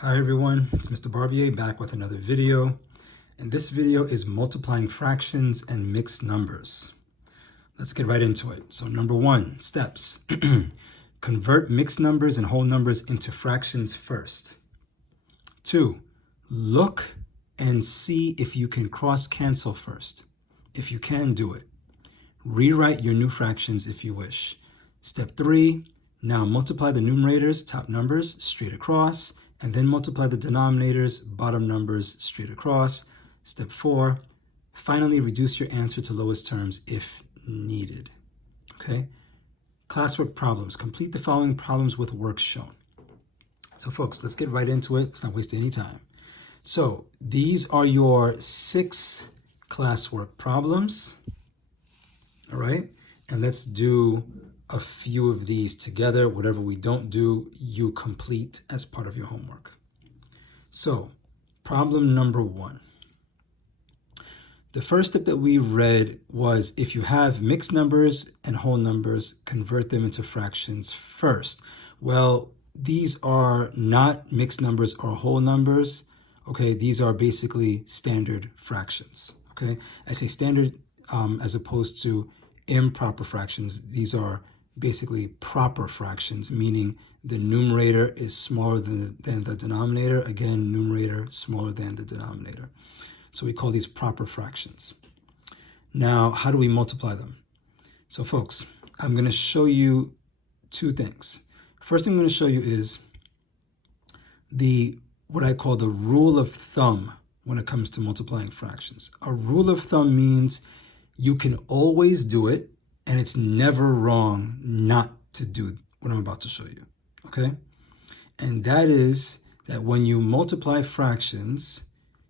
Hi everyone, it's Mr. Barbier back with another video, and this video is multiplying fractions and mixed numbers. Let's get right into it. So number one, steps. Convert mixed numbers and whole numbers into fractions first. 2, look and see if you can cross-cancel first. If you can, do it. Rewrite your new fractions if you wish. Step 3, now multiply the numerators, top numbers, straight across, and then multiply the denominators, bottom numbers, straight across. Step 4, finally reduce your answer to lowest terms if needed. Okay? Classwork problems. Complete the following problems with work shown. So folks, let's get right into it. Let's not waste any time. So these are your 6 classwork problems. All right? And let's do a few of these together. Whatever we don't do, you complete as part of your homework. So, problem number 1. The first step that we read was if you have mixed numbers and whole numbers, convert them into fractions first. Well, these are not mixed numbers or whole numbers. Okay, these are basically standard fractions. Okay, I say standard as opposed to improper fractions. These are basically proper fractions, meaning the numerator is smaller than the denominator. Again, numerator smaller than the denominator. So we call these proper fractions. Now, how do we multiply them? So folks, I'm going to show you 2 things. First thing I'm going to show you is what I call the rule of thumb when it comes to multiplying fractions. A rule of thumb means you can always do it, and it's never wrong not to do what I'm about to show you, okay? And that is that when you multiply fractions,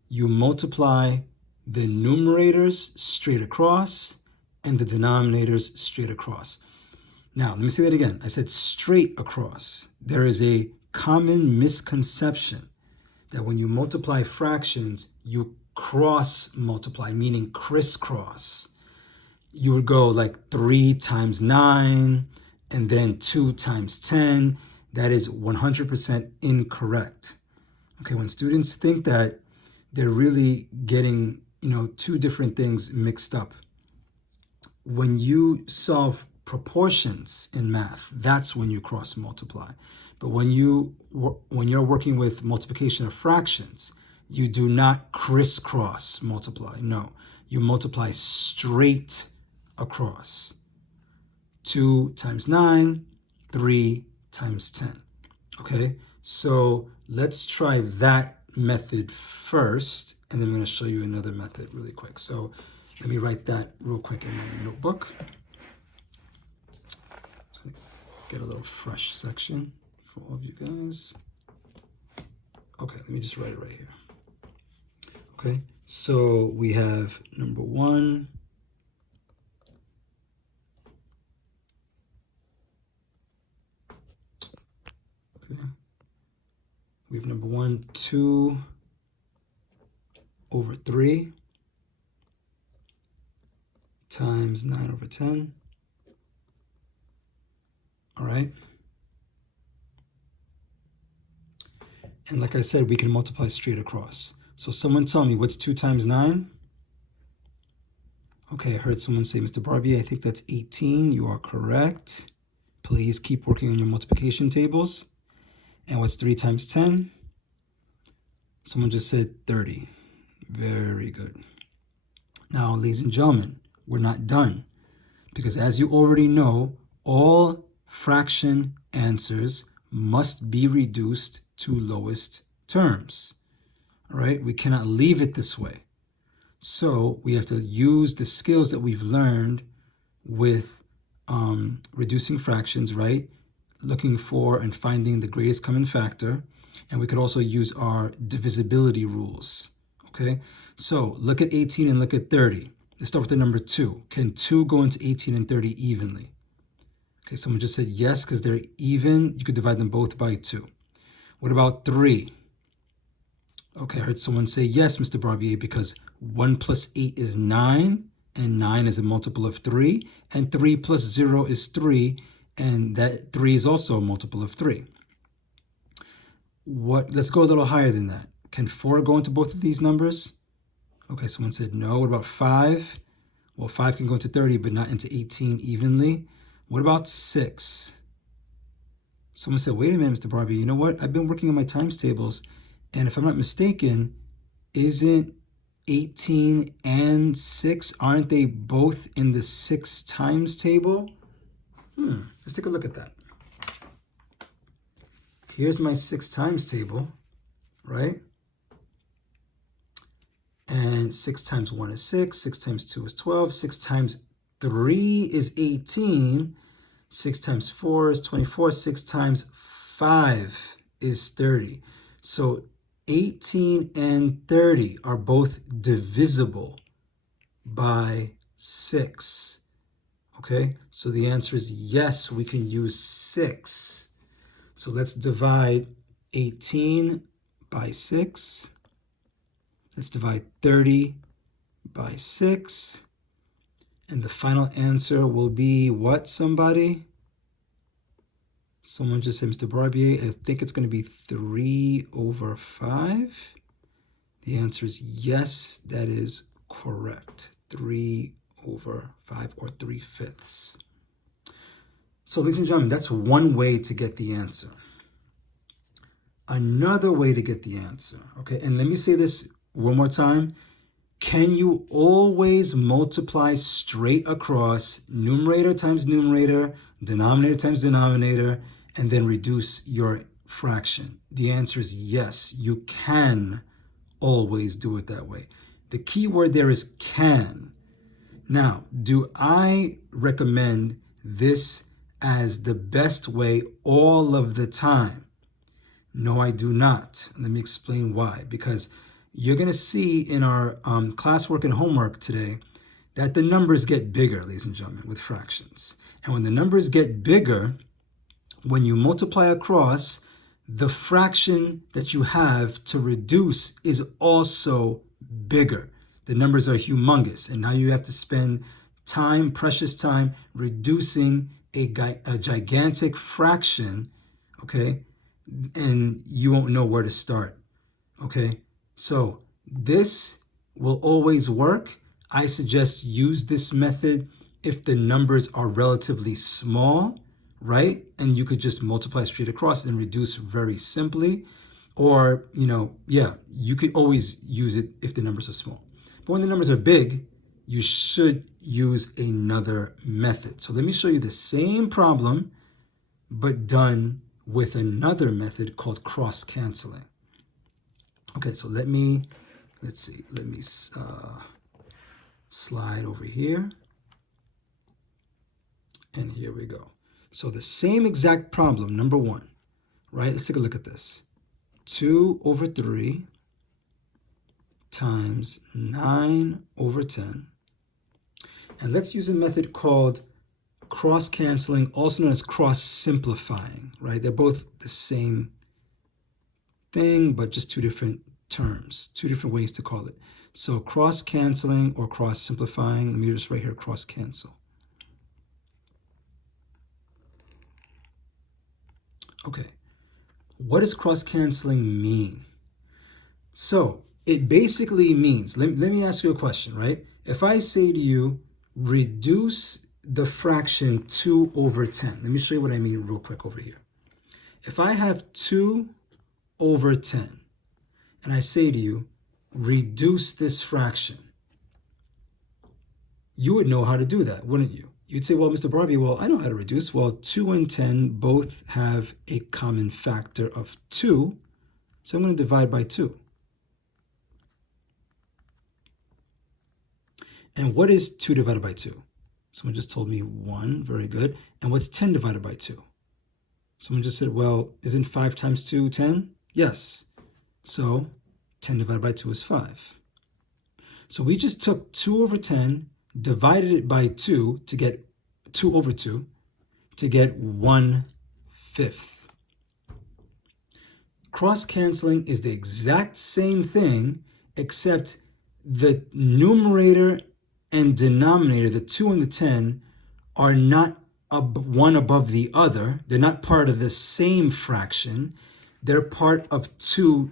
you multiply the numerators straight across and the denominators straight across. Now, let me say that again. I said straight across. There is a common misconception that when you multiply fractions, you cross multiply, meaning crisscross. You would go like 3 times 9 and then 2 times 10. That is 100% incorrect. Okay, when students think that, they're really getting, 2 different things mixed up. When you solve proportions in math, that's when you cross multiply. But when you're working with multiplication of fractions, you do not crisscross multiply. No, you multiply straight across. 2 times 9, 3 times 10. Okay, so let's try that method first, and then I'm going to show you another method really quick. So let me write that real quick in my notebook. Get a little fresh section for all of you guys. Okay, let me just write it right here. Okay, so we have number 1. Okay. We have number 1, 2 over 3 times 9 over 10. All right. And like I said, we can multiply straight across. So someone tell me, what's 2 times 9? Okay, I heard someone say, Mr. Barbier, I think that's 18. You are correct. Please keep working on your multiplication tables. And what's 3 times 10? Someone just said 30. Very good. Now, ladies and gentlemen, we're not done. Because as you already know, all fraction answers must be reduced to lowest terms. All right? We cannot leave it this way. So we have to use the skills that we've learned with reducing fractions, right? Looking for and finding the greatest common factor. And we could also use our divisibility rules. Okay, so look at 18 and look at 30. Let's start with the number 2. Can 2 go into 18 and 30 evenly? Okay, someone just said yes, because they're even. You could divide them both by 2. What about 3? Okay, I heard someone say yes, Mr. Barbier, because 1 plus 8 is 9, and 9 is a multiple of 3, and 3 plus 0 is 3, and that 3 is also a multiple of 3. Let's go a little higher than that. Can 4 go into both of these numbers? Okay, someone said no. What about 5? Well, 5 can go into 30, but not into 18 evenly. What about 6? Someone said, wait a minute, Mr. Barbie, you know what? I've been working on my times tables, and if I'm not mistaken, isn't 18 and 6, aren't they both in the 6 times table? Let's take a look at that. Here's my 6 times table, right? And 6 times 1 is 6, 6 times 2 is 12, 6 times 3 is 18, 6 times 4 is 24, 6 times 5 is 30. So 18 and 30 are both divisible by 6. Okay, so the answer is yes, we can use 6. So let's divide 18 by 6. Let's divide 30 by 6. And the final answer will be what, somebody? Someone just said, Mr. Barbier, I think it's going to be 3/5. The answer is yes, that is correct. 3/5 or 3/5. So, ladies and gentlemen, that's one way to get the answer. Another way to get the answer, okay, and let me say this one more time. Can you always multiply straight across numerator times numerator, denominator times denominator, and then reduce your fraction? The answer is yes, you can always do it that way. The key word there is can. Now, do I recommend this as the best way all of the time? No, I do not. Let me explain why. Because you're going to see in our classwork and homework today that the numbers get bigger, ladies and gentlemen, with fractions. And when the numbers get bigger, when you multiply across, the fraction that you have to reduce is also bigger. The numbers are humongous, and now you have to spend time, precious time, reducing a gigantic fraction, okay? And you won't know where to start, okay? So this will always work. I suggest use this method if the numbers are relatively small, right? And you could just multiply straight across and reduce very simply. Or, you could always use it if the numbers are small. But when the numbers are big, you should use another method. So let me show you the same problem, but done with another method called cross-canceling. Okay, so let me slide over here. And here we go. So the same exact problem, number 1, right? Let's take a look at this. 2/3 times 9/10. And let's use a method called cross-canceling, also known as cross-simplifying, right? They're both the same thing, but just two different terms, two different ways to call it. So cross-canceling or cross-simplifying, let me just write here cross-cancel. Okay, what does cross-canceling mean? So it basically means, let me ask you a question, right? If I say to you, reduce the fraction 2/10. Let me show you what I mean real quick over here. If I have 2/10, and I say to you, reduce this fraction, you would know how to do that, wouldn't you? You'd say, well, Mr. Barbie, well, I know how to reduce. Well, 2 and 10 both have a common factor of 2, so I'm going to divide by 2. And what is 2 divided by 2? Someone just told me 1, very good. And what's 10 divided by 2? Someone just said, well, isn't 5 times 2 10? Yes. So 10 divided by 2 is 5. So we just took 2/10, divided it by 2 to get 2/2 to get 1/5. Cross-canceling is the exact same thing, except the numerator and denominator, the 2 and the 10, are not one above the other. They're not part of the same fraction. they're part of two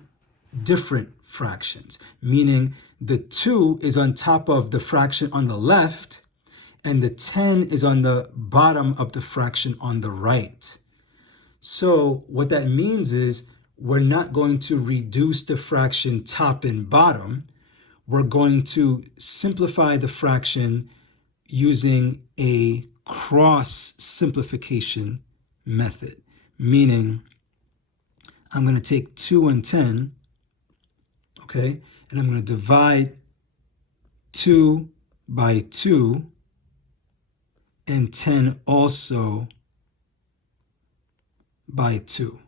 different fractions, meaning the 2 is on top of the fraction on the left, and the 10 is on the bottom of the fraction on the right. So what that means is we're not going to reduce the fraction top and bottom. We're going to simplify the fraction using a cross simplification method, meaning I'm going to take 2 and 10, okay, and I'm going to divide 2 by 2 and 10 also by 2.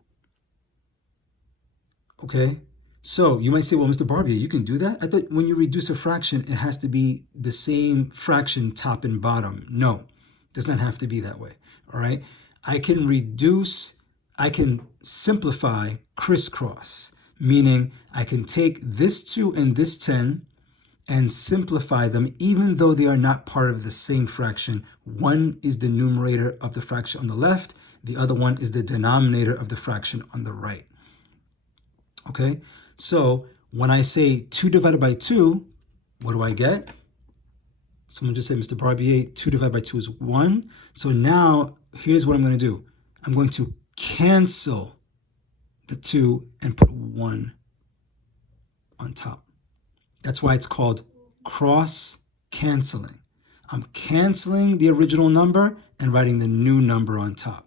Okay, so you might say, well, Mr. Barbier, you can do that? I thought when you reduce a fraction, it has to be the same fraction top and bottom. No, it does not have to be that way. All right, I can simplify crisscross, meaning I can take this 2 and this 10 and simplify them even though they are not part of the same fraction. One is the numerator of the fraction on the left, the other one is the denominator of the fraction on the right. Okay, so when I say 2 divided by 2, what do I get? Someone just said, Mr. Barbier, 2 divided by 2 is 1. So now here's what I'm going to do. I'm going to cancel the 2 and put 1 on top. That's why it's called cross canceling. I'm canceling the original number and writing the new number on top.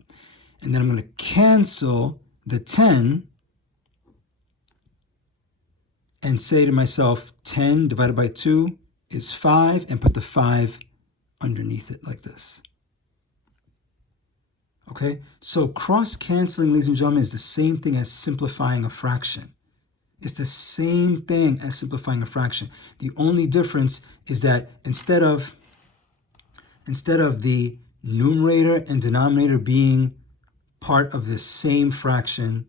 And then I'm going to cancel the 10 and say to myself, 10 divided by 2 is 5, and put the 5 underneath it like this. Okay, so cross-canceling, ladies and gentlemen, is the same thing as simplifying a fraction. It's the same thing as simplifying a fraction. The only difference is that instead of the numerator and denominator being part of the same fraction,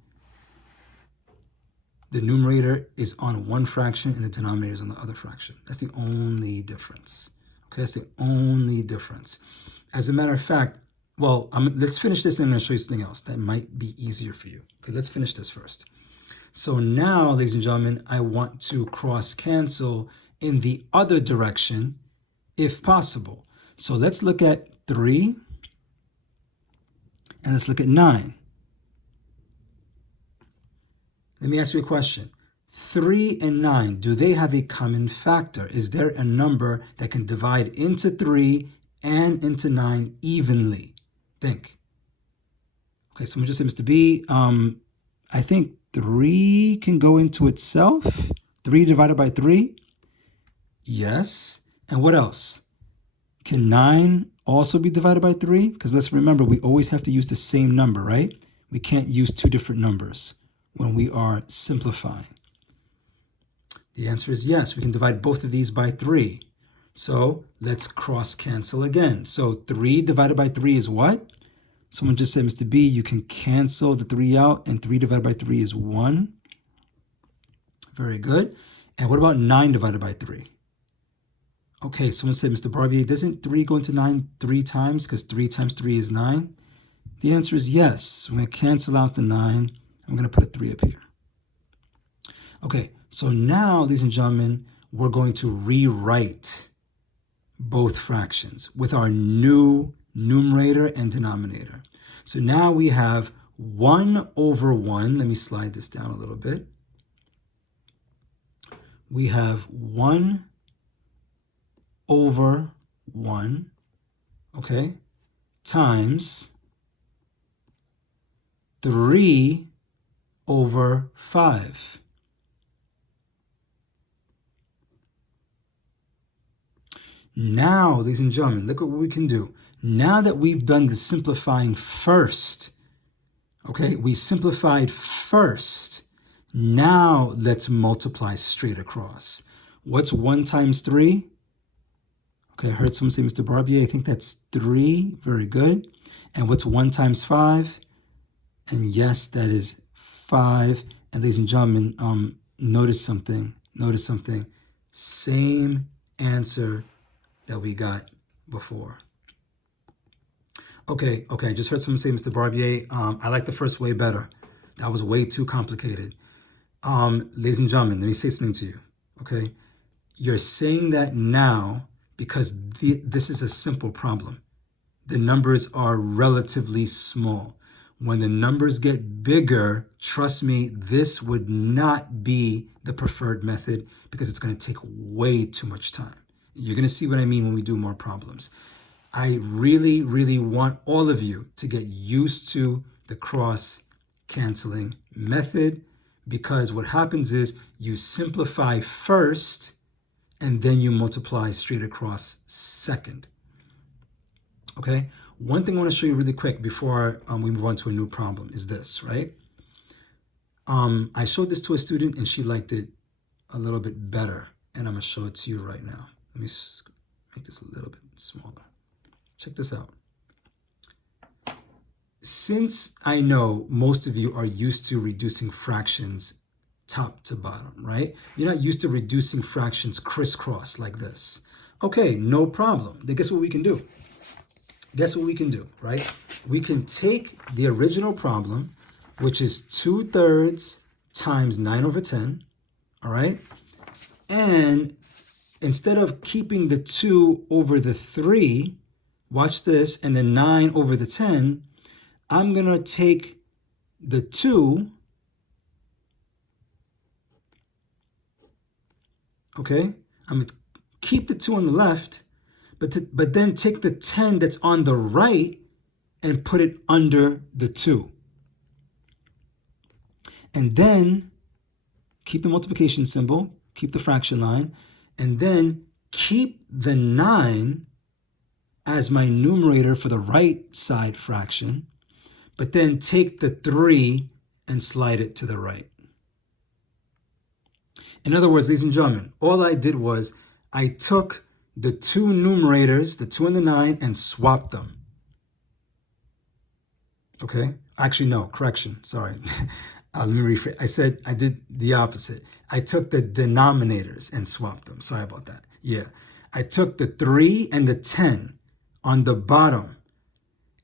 the numerator is on one fraction and the denominator is on the other fraction. That's the only difference. Okay, that's the only difference. As a matter of fact, well, let's finish this and I'm going to show you something else that might be easier for you. Okay, let's finish this first. So now, ladies and gentlemen, I want to cross cancel in the other direction if possible. So let's look at 3 and let's look at 9. Let me ask you a question. 3 and 9, do they have a common factor? Is there a number that can divide into 3 and into 9 evenly? Think. Okay, someone just said, Mr. B, I think 3 can go into itself. 3 divided by 3? Yes. And what else? Can 9 also be divided by 3? Because let's remember, we always have to use the same number, right? We can't use two different numbers when we are simplifying. The answer is yes. We can divide both of these by 3. So let's cross cancel again. So 3 divided by 3 is what? Someone just said, Mr. B, you can cancel the 3 out, and 3 divided by 3 is 1. Very good. And what about 9 divided by 3? Okay, someone said, Mr. Barbier, doesn't 3 go into 9 3 times because 3 times 3 is 9? The answer is yes. So I'm going to cancel out the 9. I'm going to put a 3 up here. Okay, so now, ladies and gentlemen, we're going to rewrite both fractions with our new numerator and denominator. So now we have 1 over 1. Let me slide this down a little bit. We have 1 over 1, okay, times 3 over 5. Now, ladies and gentlemen, look at what we can do. Now that we've done the simplifying first, okay, we simplified first. Now let's multiply straight across. What's 1 times 3? Okay, I heard someone say, Mr. Barbier, I think that's 3. Very good. And what's 1 times 5? And yes, that is 5. And ladies and gentlemen, notice something. Same answer that we got before. Okay, I just heard someone say, Mr. Barbier, I like the first way better. That was way too complicated. Ladies and gentlemen, let me say something to you, okay? You're saying that now because this is a simple problem. The numbers are relatively small. When the numbers get bigger, trust me, this would not be the preferred method because it's going to take way too much time. You're going to see what I mean when we do more problems. I really, really want all of you to get used to the cross-canceling method, because what happens is you simplify first and then you multiply straight across second. Okay? One thing I want to show you really quick before we move on to a new problem is this, right? I showed this to a student and she liked it a little bit better, and I'm going to show it to you right now. Let me make this a little bit smaller. Check this out. Since I know most of you are used to reducing fractions top to bottom, right? You're not used to reducing fractions crisscross like this. Okay, no problem. Then guess what we can do? Guess what we can do, right? We can take the original problem, which is 2/3 times 9/10, all right? And instead of keeping the 2 over the 3, watch this, and then 9/10, I'm going to take the 2, okay? I'm going to keep the 2 on the left, but then take the 10 that's on the right and put it under the 2. And then keep the multiplication symbol, keep the fraction line, and then keep the 9 as my numerator for the right side fraction, but then take the 3 and slide it to the right. In other words, ladies and gentlemen, all I did was I took the 2 numerators, the 2 and the 9, and swapped them. Okay? Actually, no, correction, sorry. Let me rephrase. I did the opposite. I took the denominators and swapped them. Sorry about that. Yeah. I took the 3 and the 10 on the bottom,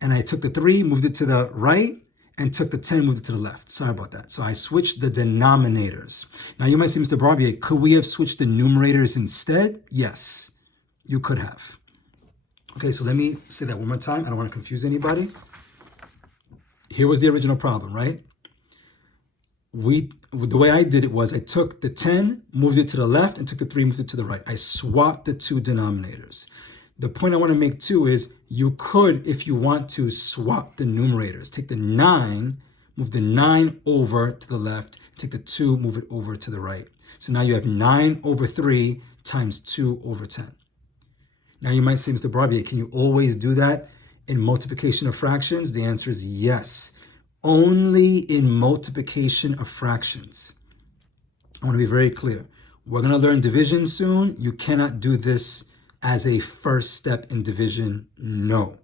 and I took the 3, moved it to the right, and took the 10, moved it to the left. Sorry about that. So I switched the denominators. Now you might say, Mr. Barbier, could we have switched the numerators instead? Yes, you could have. Okay, so let me say that one more time. I don't want to confuse anybody. Here was the original problem, right? The way I did it was I took the 10, moved it to the left, and took the 3, moved it to the right. I swapped the 2 denominators. The point I want to make too is you could, if you want to, swap the numerators. Take the 9, move the 9 over to the left, take the 2, move it over to the right. So now you have 9/3 times 2/10. Now you might say, Mr. Barbier, can you always do that in multiplication of fractions? The answer is yes. Only in multiplication of fractions. I want to be very clear. We're going to learn division soon. You cannot do this as a first step in division. No.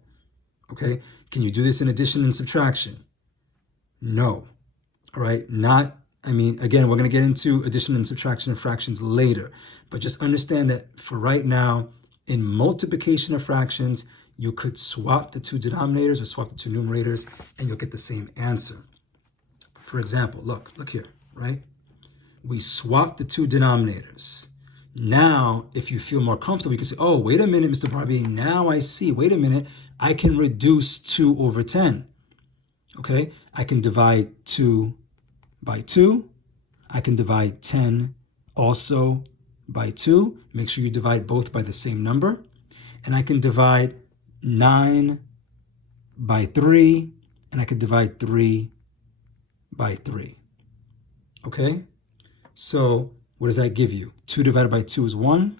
Okay? Can you do this in addition and subtraction? No. All right? Again, we're going to get into addition and subtraction of fractions later. But just understand that for right now, in multiplication of fractions, you could swap the 2 denominators or swap the 2 numerators, and you'll get the same answer. For example, look here, right? We swap the 2 denominators. Now, if you feel more comfortable, you can say, oh, wait a minute, Mr. Barbier, now I see, wait a minute, I can reduce 2/10. Okay, I can divide 2 by 2. I can divide 10 also by 2. Make sure you divide both by the same number. And I can divide 9 by 3, and I could divide 3 by 3. Okay, so what does that give you? 2 divided by 2 is 1.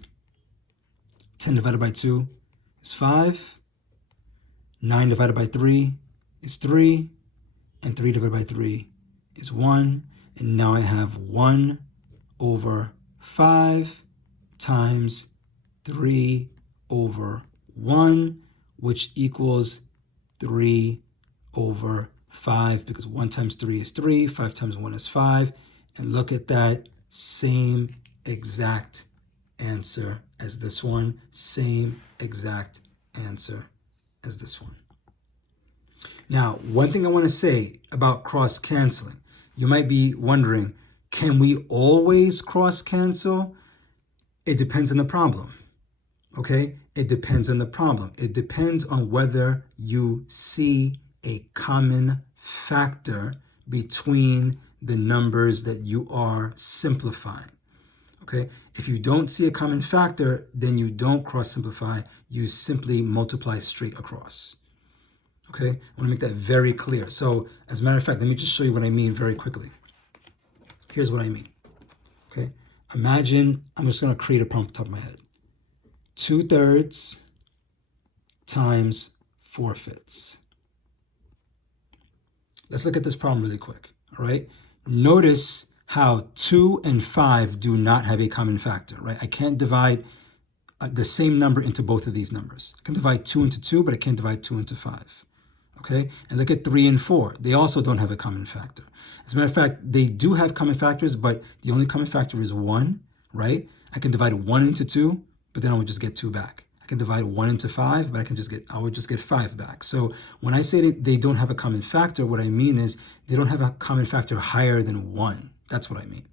10 divided by 2 is 5. 9 divided by 3 is 3. And 3 divided by 3 is 1. And now I have 1/5 times 3/1, which equals 3/5, because 1 times 3 is 3, 5 times 1 is 5. And look at that, same exact answer as this one, same exact answer as this one. Now, one thing I want to say about cross-canceling, You might be wondering, can we always cross cancel? It depends on the problem, okay? It depends on the problem. It depends on whether you see a common factor between the numbers that you are simplifying, okay? If you don't see a common factor, then you don't cross simplify. You simply multiply straight across, okay? I want to make that very clear. So as a matter of fact, let me just show you what I mean very quickly. Here's what I mean, okay? Imagine, I'm just going to create a problem off the top of my head. 2/3 times 4/5. Let's look at this problem really quick, all right? Notice how 2 and 5 do not have a common factor, right? I can't divide the same number into both of these numbers. I can divide 2 into 2, but I can't divide 2 into 5, okay? And look at 3 and 4. They also don't have a common factor. As a matter of fact, they do have common factors, but the only common factor is 1, right? I can divide 1 into 2, but then I would just get 2 back. I can divide 1 into 5, but I would just get 5 back. So when I say that they don't have a common factor, what I mean is they don't have a common factor higher than 1. That's what I mean.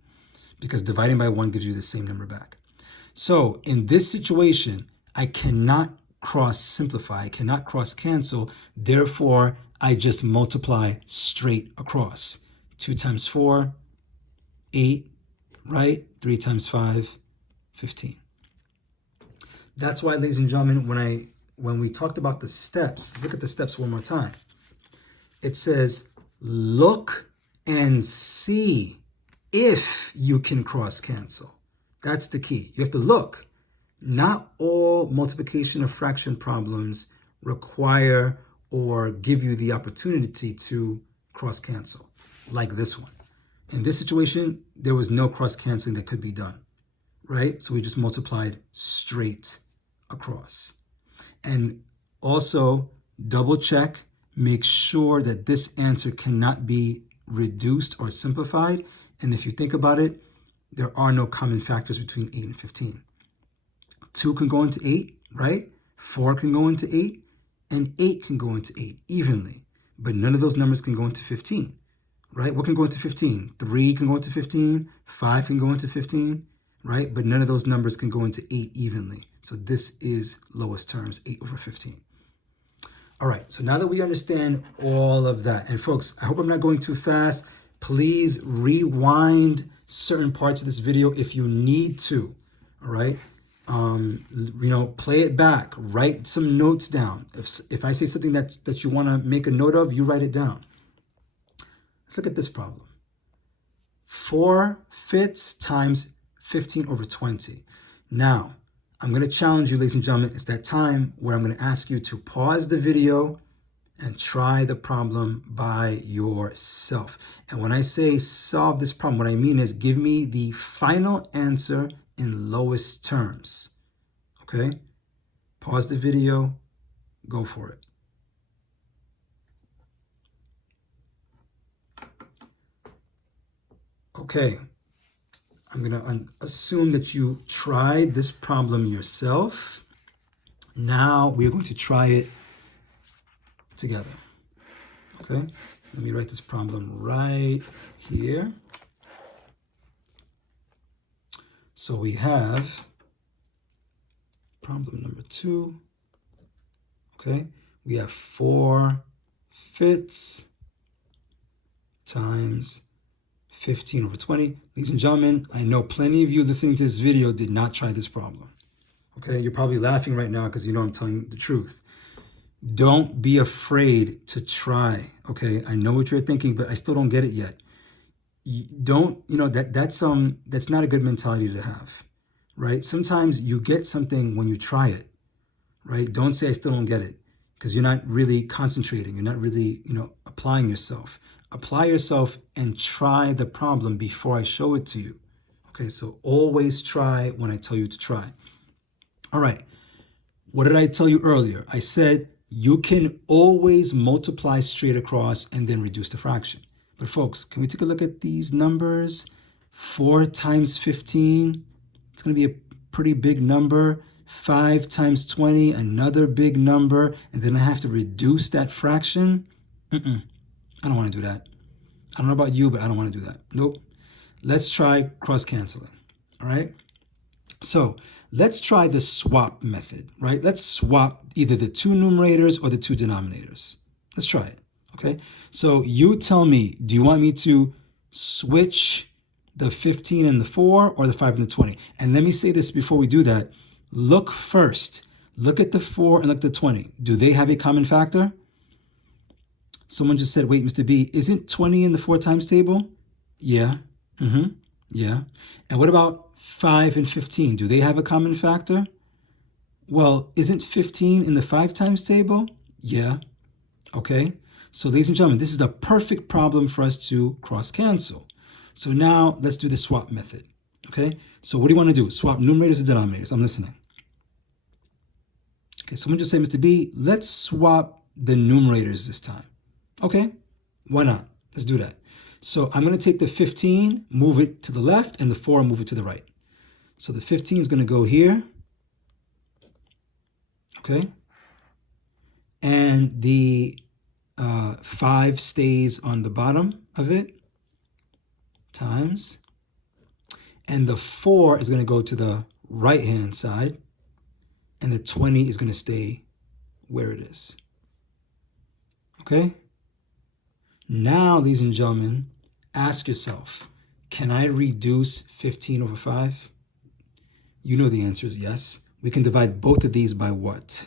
Because dividing by 1 gives you the same number back. So in this situation, I cannot cross simplify, I cannot cross cancel. Therefore, I just multiply straight across. 2 times 4, 8, right? 3 times 5, 15. That's why, ladies and gentlemen, when we talked about the steps, let's look at the steps one more time. It says, look and see if you can cross cancel. That's the key. You have to look. Not all multiplication or fraction problems require or give you the opportunity to cross cancel, like this one. In this situation, there was no cross canceling that could be done, right? So we just multiplied straight across. And also double check, make sure that this answer cannot be reduced or simplified. And if you think about it, there are no common factors between 8 and 15. 2 can go into 8, right? 4 can go into 8, and 8 can go into 8 evenly. But none of those numbers can go into 15, right? What can go into 15? 3 can go into 15, 5 can go into 15, right? But none of those numbers can go into 8 evenly. So this is lowest terms, 8 over 15. All right, so now that we understand all of that, and folks, I hope I'm not going too fast. Please rewind certain parts of this video if you need to, all right? Play it back, write some notes down. If I say something that you want to make a note of, you write it down. Let's look at this problem. 4/5 times 15 over 20. Now, I'm going to challenge you, ladies and gentlemen. It's that time where I'm going to ask you to pause the video and try the problem by yourself. And when I say solve this problem, what I mean is give me the final answer in lowest terms. Okay? Pause the video, go for it. Okay. I'm going to assume that you tried this problem yourself. Now we're going to try it together. Okay? Let me write this problem right here. So we have problem number 2. Okay? We have 4/5 times 15 over 20. Ladies and gentlemen, I know plenty of you listening to this video did not try this problem. Okay, you're probably laughing right now because you know I'm telling the truth. Don't be afraid to try. Okay, I know what you're thinking, but I still don't get it yet. That's not a good mentality to have, right? Sometimes you get something when you try it, right? Don't say I still don't get it because you're not really concentrating. You're not really, applying yourself. Apply yourself and try the problem before I show it to you. Okay, so always try when I tell you to try. All right, what did I tell you earlier? I said you can always multiply straight across and then reduce the fraction. But folks, can we take a look at these numbers? 4 times 15, it's going to be a pretty big number. 5 times 20, another big number. And then I have to reduce that fraction. I don't want to do that. I don't know about you, but I don't want to do that. Nope. Let's try cross-canceling, all right? So let's try the swap method, right? Let's swap either the two numerators or the two denominators. Let's try it, okay? So you tell me, do you want me to switch the 15 and the 4 or the 5 and the 20? And let me say this before we do that. Look first. Look at the 4 and look at the 20. Do they have a common factor? Someone just said, wait, Mr. B, isn't 20 in the 4 times table? Yeah. Yeah. And what about 5 and 15? Do they have a common factor? Well, isn't 15 in the 5 times table? Yeah. Okay. So ladies and gentlemen, this is the perfect problem for us to cross cancel. So now let's do the swap method. Okay. So what do you want to do? Swap numerators or denominators? I'm listening. Okay. Someone just say, Mr. B, let's swap the numerators this time. Okay. Why not? Let's do that. So I'm going to take the 15, move it to the left, and the 4, move it to the right. So the 15 is going to go here. Okay. And the 5 stays on the bottom of it, times. And the 4 is going to go to the right-hand side. And the 20 is going to stay where it is. Okay. Now, ladies and gentlemen, ask yourself, can I reduce 15 over 5? You know the answer is yes. We can divide both of these by what?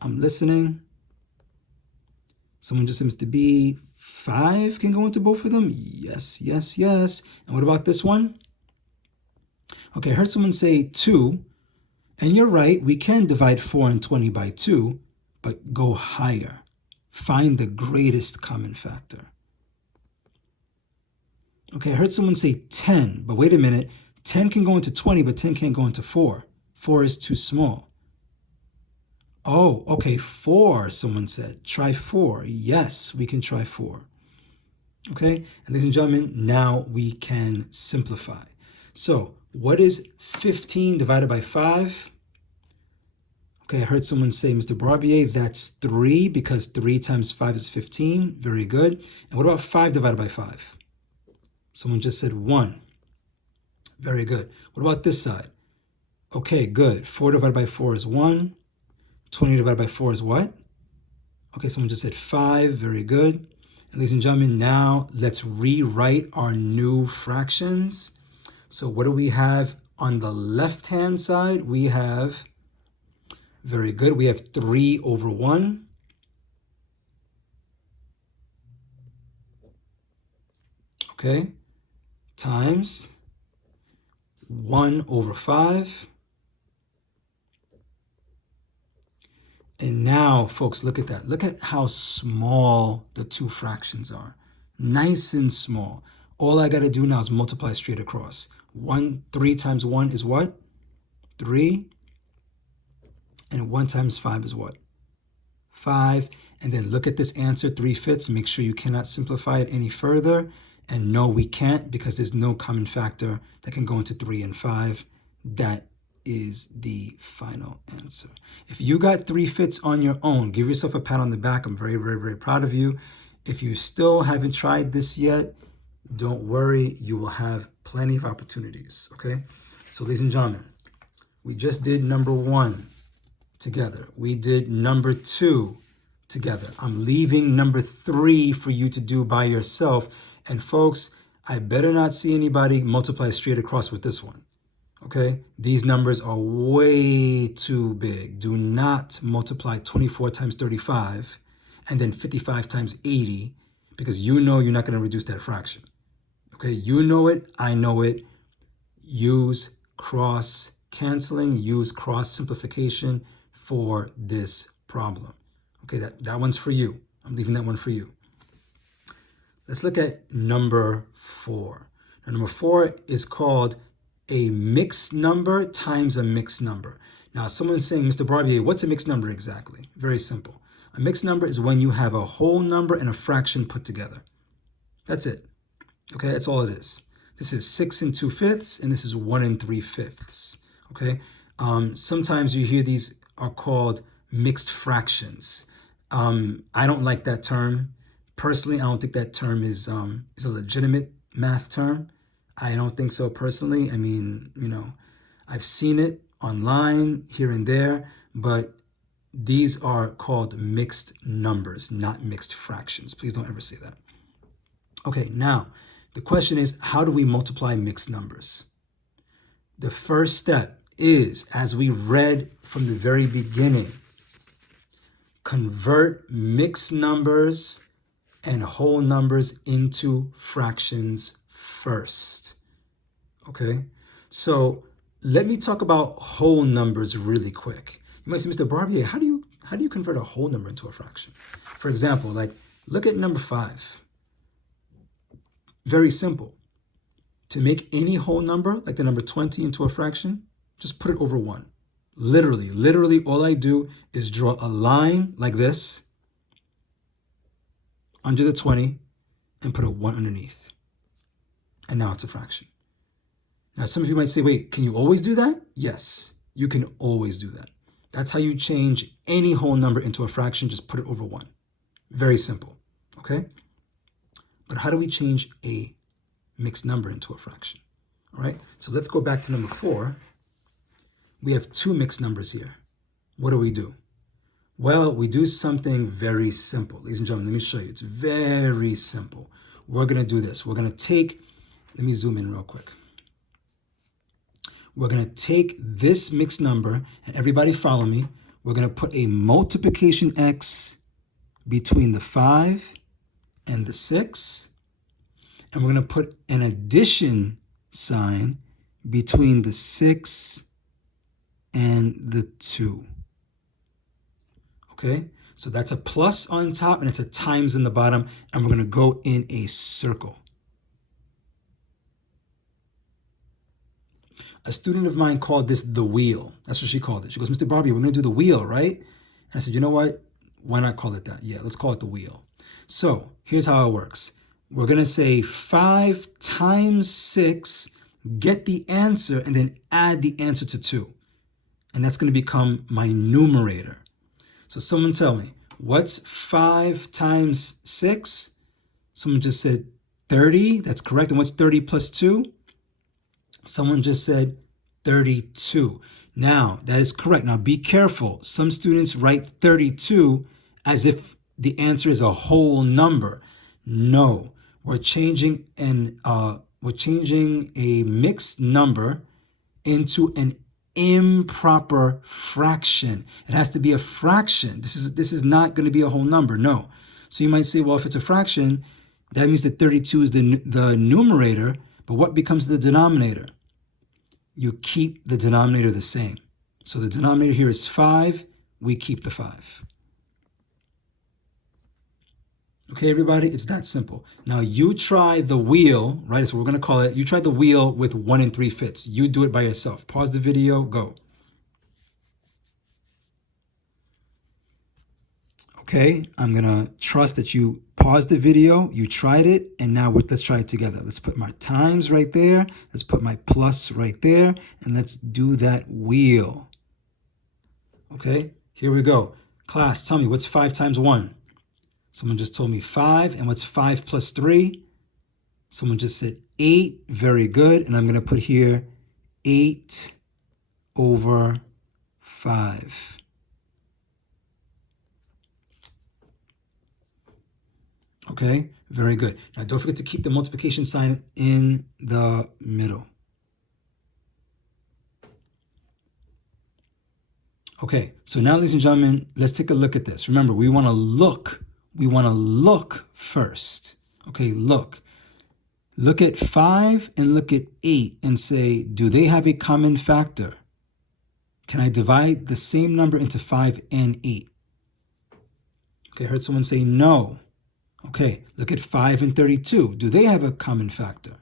I'm listening. Someone just seems to be 5 can go into both of them? Yes, yes, yes. And what about this one? Okay, I heard someone say 2. And you're right, we can divide 4 and 20 by 2, but go higher. Find the greatest common factor. Okay, I heard someone say 10, but wait a minute. 10 can go into 20, but 10 can't go into 4. 4 is too small. Oh, okay, 4, someone said. Try 4. Yes, we can try 4. Okay, and ladies and gentlemen, now we can simplify. So what is 15 divided by 5? Okay, I heard someone say, Mr. Barbier, that's 3 because 3 times 5 is 15. Very good. And what about 5 divided by 5? Someone just said 1. Very good. What about this side? Okay, good. 4 divided by 4 is 1. 20 divided by 4 is what? Okay, someone just said 5. Very good. And ladies and gentlemen, now let's rewrite our new fractions. So what do we have on the left-hand side? We have... Very good. We have 3 over 1. Okay. Times 1 over 5. And now, folks, look at that. Look at how small the two fractions are. Nice and small. All I got to do now is multiply straight across. 3 times 1 is what? 3. And 1 times 5 is what? 5. And then look at this answer, 3/5. Make sure you cannot simplify it any further. And no, we can't because there's no common factor that can go into 3 and 5. That is the final answer. If you got 3/5 on your own, give yourself a pat on the back. I'm very, very, very proud of you. If you still haven't tried this yet, don't worry. You will have plenty of opportunities, okay? So ladies and gentlemen, we just did number 1 together. We did number 2 together. I'm leaving number 3 for you to do by yourself. And folks, I better not see anybody multiply straight across with this one. Okay? These numbers are way too big. Do not multiply 24 times 35 and then 55 times 80 because you know you're not going to reduce that fraction. Okay? You know it. I know it. Use cross canceling. Use cross simplification for this problem. Okay, that one's for you. I'm leaving that one for you. Let's look at number 4. Now, number 4 is called a mixed number times a mixed number. Now, someone's saying, Mr. Barbier, what's a mixed number exactly? Very simple. A mixed number is when you have a whole number and a fraction put together. That's it. Okay, that's all it is. This is 6 2/5, and this is 1 3/5. Okay, sometimes you hear these are called mixed fractions. I don't like that term Personally, I don't think that term is a legitimate math term. I don't think so personally. I mean, I've seen it online here and there, but these are called mixed numbers, not mixed fractions. Please don't ever say that. Okay, now the question is, how do we multiply mixed numbers? The first step is, as we read from the very beginning, convert mixed numbers and whole numbers into fractions first. Okay, so let me talk about whole numbers really quick. You might say, Mr. Barbier, how do you convert a whole number into a fraction? For example, like look at number 5. Very simple. To make any whole number, like the number 20, into a fraction, just put it over 1. Literally, all I do is draw a line like this under the 20 and put a 1 underneath. And now it's a fraction. Now, some of you might say, wait, can you always do that? Yes, you can always do that. That's how you change any whole number into a fraction. Just put it over 1. Very simple, okay? But how do we change a mixed number into a fraction? All right, so let's go back to number 4. We have 2 mixed numbers here. What do? Well, we do something very simple. Ladies and gentlemen, let me show you. It's very simple. We're going to do this. We're going to take, let me zoom in real quick. We're going to take this mixed number, and everybody follow me. We're going to put a multiplication X between the 5 and the 6. And we're going to put an addition sign between the 6 and the 2. Okay, so that's a plus on top and it's a times in the bottom, and we're going to go in a circle. A student of mine called this the wheel. That's what she called it. She goes, Mr. Barbier, we're going to do the wheel, right? And I said, you know what? Why not call it that? Yeah, let's call it the wheel. So here's how it works. We're going to say 5 times 6, get the answer, and then add the answer to 2. And that's going to become my numerator. So someone tell me, what's 5 times 6? Someone just said 30. That's correct. And what's 30 plus 2? Someone just said 32. Now, that is correct. Now, be careful. Some students write 32 as if the answer is a whole number. No, we're changing a mixed number into an improper fraction. It has to be a fraction. This is not going to be a whole number. No. So you might say, well, if it's a fraction, that means that 32 is the numerator. But what becomes the denominator? You keep the denominator the same. So the denominator here is 5. We keep the 5. Okay, everybody, it's that simple. Now you try the wheel, right? That's what we're going to call it. You try the wheel with 1 3/5. You do it by yourself. Pause the video, go. Okay, I'm going to trust that you paused the video, you tried it, and now let's try it together. Let's put my times right there. Let's put my plus right there, and let's do that wheel. Okay, here we go. Class, tell me, what's 5 times 1? Someone just told me 5. And what's 5 plus 3? Someone just said 8. Very good. And I'm going to put here 8 over 5. Okay, very good. Now don't forget to keep the multiplication sign in the middle. Okay, so now, ladies and gentlemen, let's take a look at this. Remember, we want to look first. Okay, look at 5 and look at 8 and say, do they have a common factor? Can I divide the same number into 5 and 8? Okay, I heard someone say no. Okay, look at 5 and 32. Do they have a common factor?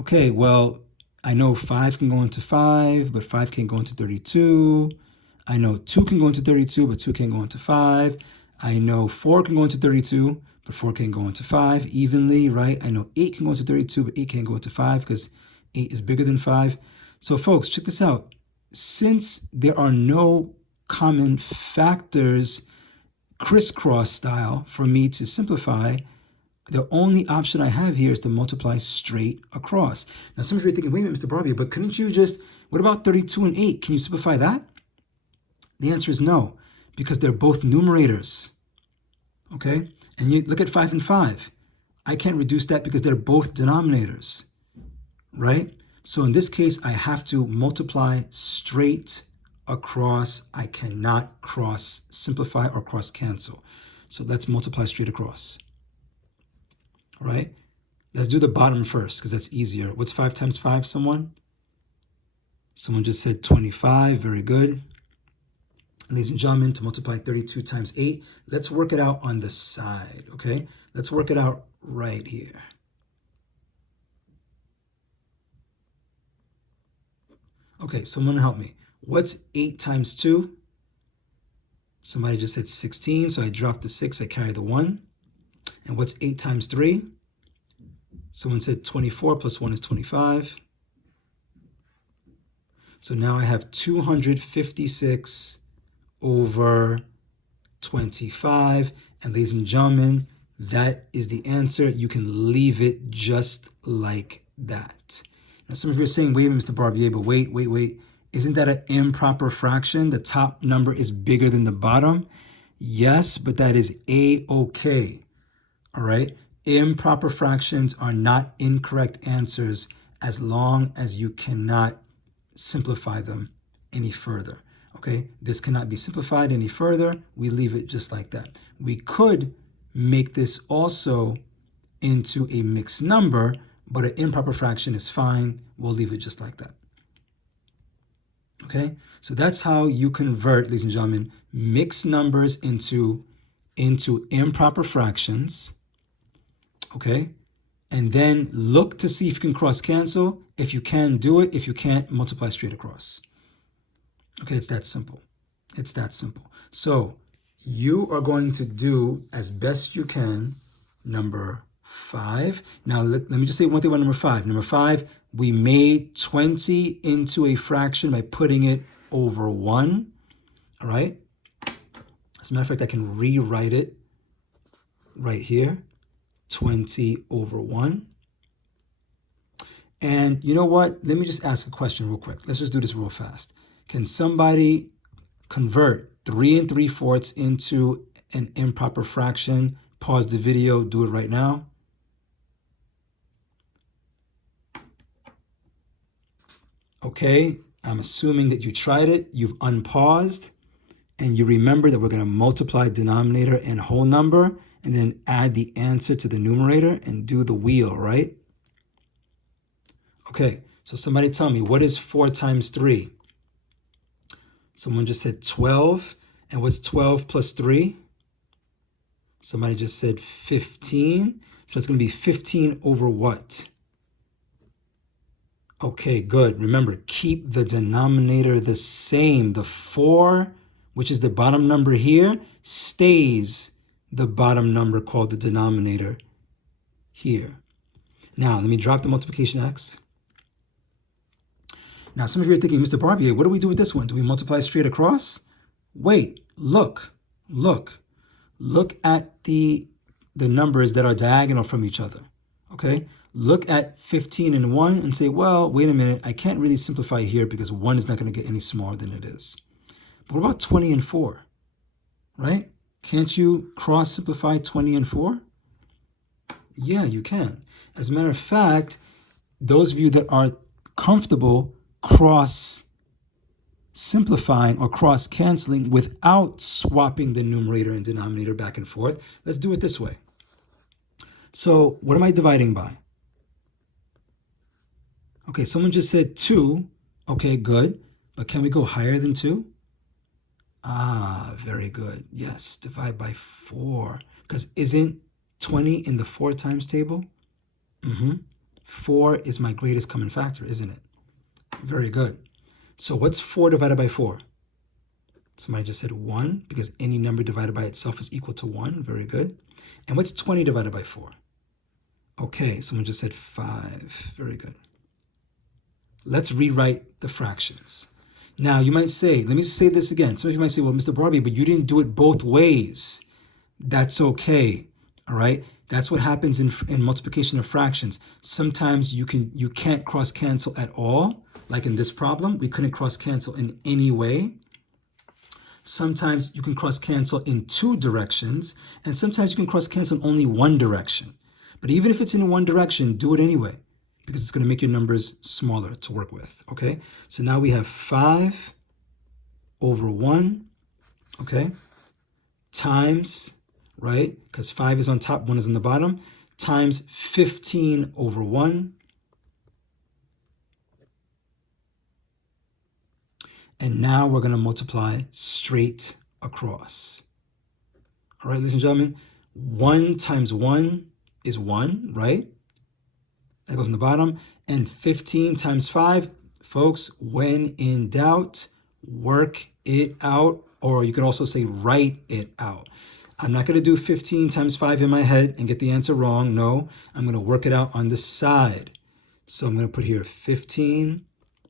Okay, well, I know 5 can go into 5, but 5 can't go into 32. I know 2 can go into 32, but 2 can't go into 5. I know 4 can go into 32, but 4 can't go into 5 evenly, right? I know 8 can go into 32, but 8 can't go into 5 because 8 is bigger than 5. So folks, check this out. Since there are no common factors, crisscross style for me to simplify, the only option I have here is to multiply straight across. Now, some of you are thinking, wait a minute, Mr. Barbier, but couldn't you just, what about 32 and 8? Can you simplify that? The answer is no, because they're both numerators, okay? And you look at 5 and 5. I can't reduce that because they're both denominators, right? So in this case, I have to multiply straight across. I cannot cross simplify or cross cancel. So let's multiply straight across. All right, let's do the bottom first because that's easier. What's 5 times 5, someone? Someone just said 25, very good. Ladies and gentlemen, to multiply 32 times 8, let's work it out on the side, okay? Let's work it out right here. Okay, someone help me. What's 8 times 2? Somebody just said 16, so I dropped the 6, I carry the 1. And what's 8 times 3? Someone said 24 plus 1 is 25. So now I have 256 over 25. And ladies and gentlemen, that is the answer. You can leave it just like that. Now some of you are saying, wait a minute, Mr. Barbier, but wait. Isn't that an improper fraction? The top number is bigger than the bottom? Yes, but that is A-okay. All right? Improper fractions are not incorrect answers as long as you cannot simplify them any further. Okay? This cannot be simplified any further. We leave it just like that. We could make this also into a mixed number, but an improper fraction is fine. We'll leave it just like that. Okay? So that's how you convert, ladies and gentlemen, mixed numbers into improper fractions. Okay? And then look to see if you can cross cancel. If you can, do it. If you can't, multiply straight across. Okay, it's that simple. It's that simple. So you are going to do as best you can number 5. Now, let me just say one thing about number 5. Number 5, we made 20 into a fraction by putting it over 1. All right? As a matter of fact, I can rewrite it right here. 20 over 1. And you know what? Let me just ask a question real quick. Let's just do this real fast. Can somebody convert 3 3/4 into an improper fraction? Pause the video, do it right now. Okay, I'm assuming that you tried it, you've unpaused, and you remember that we're going to multiply denominator and whole number, and then add the answer to the numerator and do the wheel, right? Okay, so somebody tell me, what is 4 times 3? Someone just said 12. And what's 12 plus 3? Somebody just said 15. So it's going to be 15 over what? Okay, good. Remember, keep the denominator the same. The 4, which is the bottom number here, stays the bottom number called the denominator here. Now, let me drop the multiplication x. Now, some of you are thinking, Mr. Barbier, what do we do with this one? Do we multiply straight across? Wait, look at the numbers that are diagonal from each other, okay? Look at 15 and 1 and say, well, wait a minute, I can't really simplify here because 1 is not going to get any smaller than it is. But what about 20 and 4, right? Can't you cross simplify 20 and 4? Yeah, you can. As a matter of fact, those of you that are comfortable cross simplifying or cross canceling without swapping the numerator and denominator back and forth, let's do it this way. So what am I dividing by? Okay, someone just said 2. Okay, good. But can we go higher than 2? Ah, very good. Yes, divide by 4. Because isn't 20 in the 4 times table? 4 is my greatest common factor, isn't it? Very good. So what's 4 divided by 4? Somebody just said 1, because any number divided by itself is equal to 1. Very good. And what's 20 divided by 4? Okay, someone just said 5. Very good. Let's rewrite the fractions. Now, you might say, let me say this again. Some of you might say, well, Mr. Barbier, but you didn't do it both ways. That's okay, all right? That's what happens in multiplication of fractions. Sometimes you can't cross cancel at all. Like in this problem, we couldn't cross cancel in any way. Sometimes you can cross cancel in two directions, and sometimes you can cross cancel in only one direction. But even if it's in one direction, do it anyway, because it's going to make your numbers smaller to work with, okay? So now we have 5 over 1, okay, times, right, because 5 is on top, 1 is on the bottom, times 15 over 1. And now we're going to multiply straight across. All right, ladies and gentlemen, 1 times 1 is 1, right? That goes on the bottom. And 15 times 5, folks, when in doubt, work it out. Or you could also say write it out. I'm not going to do 15 times 5 in my head and get the answer wrong. No, I'm going to work it out on the side. So I'm going to put here 15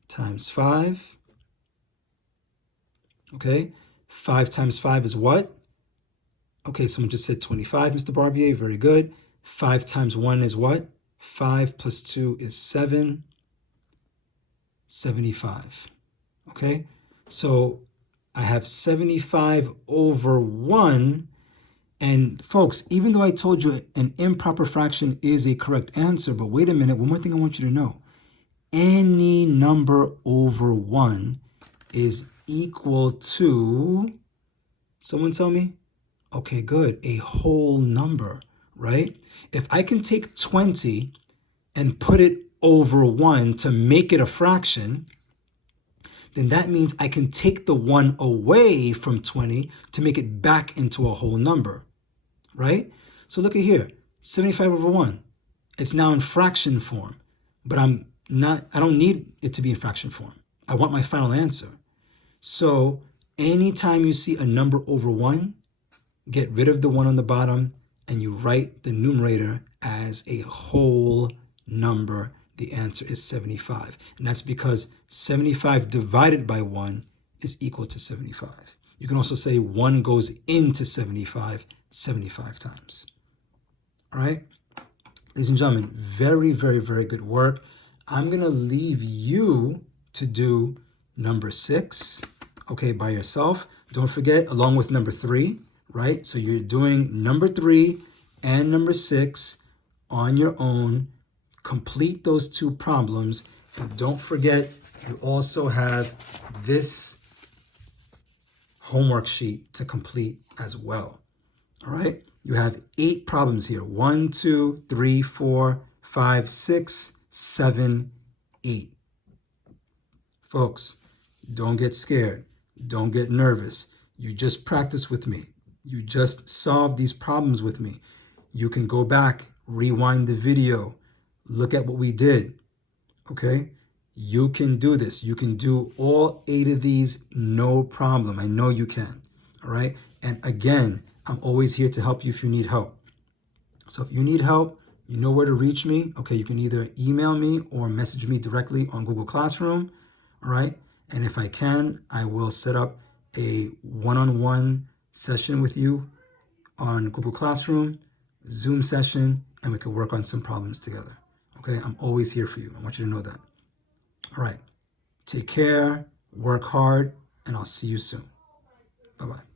times 5. Okay, 5 times 5 is what? Okay, someone just said 25, Mr. Barbier. Very good. 5 times 1 is what? 5 plus 2 is 7. 75. Okay, so I have 75 over 1. And folks, even though I told you an improper fraction is a correct answer, but wait a minute, one more thing I want you to know. Any number over 1 is equal to, someone tell me? Okay, good, a whole number, right? If I can take 20 and put it over 1 to make it a fraction, then that means I can take the 1 away from 20 to make it back into a whole number, right? So look at here, 75 over 1. It's now in fraction form, but I don't need it to be in fraction form. I want my final answer. So anytime you see a number over 1, get rid of the 1 on the bottom and you write the numerator as a whole number. The answer is 75. And that's because 75 divided by 1 is equal to 75. You can also say 1 goes into 75 times. All right? Ladies and gentlemen, very, very, very good work. I'm going to leave you to do number 6, okay, by yourself. Don't forget, along with number 3, right? So you're doing number 3 and number 6 on your own. Complete those 2 problems. And don't forget, you also have this homework sheet to complete as well. All right? You have 8 problems here. 1, 2, 3, 4, 5, 6, 7, 8. Folks, don't get scared. Don't get nervous. You just practice with me. You just solve these problems with me. You can go back, rewind the video, look at what we did, okay? You can do this. You can do all 8 of these, no problem. I know you can, all right? And again, I'm always here to help you if you need help. So if you need help, you know where to reach me. Okay, you can either email me or message me directly on Google Classroom, all right? And if I can, I will set up a one-on-one session with you on Google Classroom, Zoom session, and we can work on some problems together. Okay, I'm always here for you. I want you to know that. All right, take care, work hard, and I'll see you soon. Bye-bye.